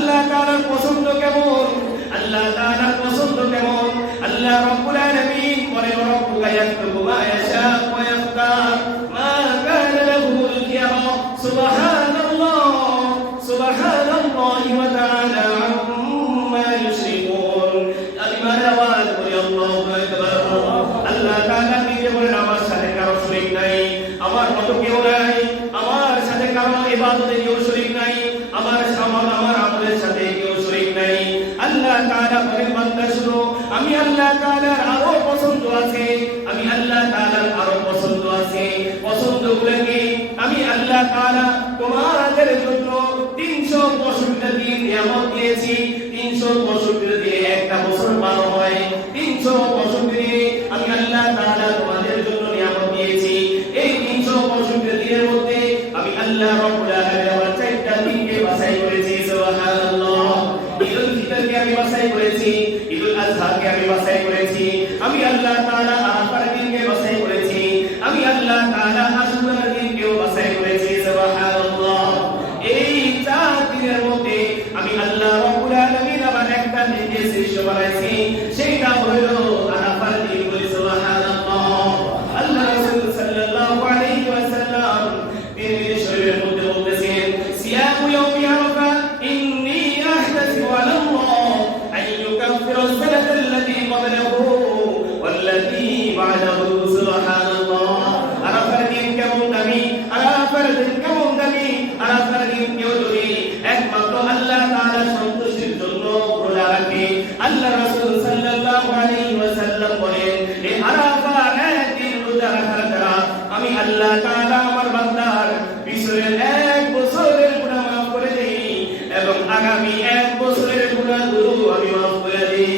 আল্লাহ তাআলার পছন্দ কেমন, আল্লাহ তাআলার পছন্দ কেমন। আল্লাহ রাব্বুল আলামিন বলেন রাব্বুকা ইয়াখলুকু মা ইয়াশা ওয়া ইয়াখতার মা কানা লাহুল খিয়রা। সুবহানাল্লাহ সুবহানাল্লাহি ওয়া তাআলা আম্মা ইউশরিকুন। কালিমার আওয়াজ করে আল্লাহু আকবার। আল্লাহ তাআলা নিজে বলেন আমার সাথে কারো শরীক নাই, আমার মতো কেউ নাই, আমার সাথে কারো ইবাদতে কেউ শরীক নাই, আমার আমলের সাথে কেউ শরীক নাই। আল্লাহ তাআলা বলেন বান্দা শুনো, আমি আল্লাহ তাআলার আরো পছন্দ আছে, আমি আল্লাহ তাআলার আরো পছন্দ আছে। পছন্দগুলো কি? আমি আল্লাহ তাআলা তোমাদের জন্য 365 দিন নিয়ামত দিয়েছি। 365 দিনে একটা বছর পার হয়। 365 দিনে আমি আল্লাহ তাআলা তোমাদের জন্য নিয়ামত দিয়েছি। এই 365 দিনের মধ্যে আমি আল্লাহ রাব্বুল আলামিন আমার 4টা দিনকে বাছাই করেছি। সুবহানাল্লাহ। ঈদুল ফিতরকে আমি বাছাই করেছি, ঈদুল আযহাকে আমি বাছাই করেছি, আমি আল্লাহ তাআলা আরাফার দিনকে বাছাই করেছি, আমি আল্লাহ তাআলা আশুরার দিনকেও বাছাই করেছি। সুবহানাল্লাহ। এই 4 দিনের মধ্যে আমি আল্লাহ রাব্বুল আলামিন আমার একটা দিনকে শ্রেষ্ঠ বানাইছি, সেটা হলো আরাফার দিন। বলি সুবহানাল্লাহ। আল্লাহ রাসূল সাল্লাল্লাহু আলাইহি ওয়াসাল্লাম তিরমিজি শরীফের মধ্যে বলতেছেন সিয়ামু ইয়াউমি আরাফা ইন্নী আহতাসিবু আলা আল্লাহ আন ইউকাফিরা আস-সানাতা আল্লাতী ক্বাবলাহু ওয়াল্লাতী বা'দাহু। সুবহানাল্লাহ। আরাফার দিন কেমন দামি, আরাফার দিন কেমন দামি, আরাফার দিন কেউ যদি একমাত্র আল্লাহ তাআলার সন্তুষ্টির জন্য রোজা রাখে, আল্লাহ রাসূল সাল্লাল্লাহু আলাইহি ওয়াসাল্লাম বলেন এই আরাফার একদিন রোজা রাখার দ্বারা আমি আল্লাহ তাআলা আমার বান্দার পিছনের 1 বছরের গুনাহ মাফ করে দেই এবং আগামী 1 বছরের গুনাহগুলো আমি মাফ করে দেই।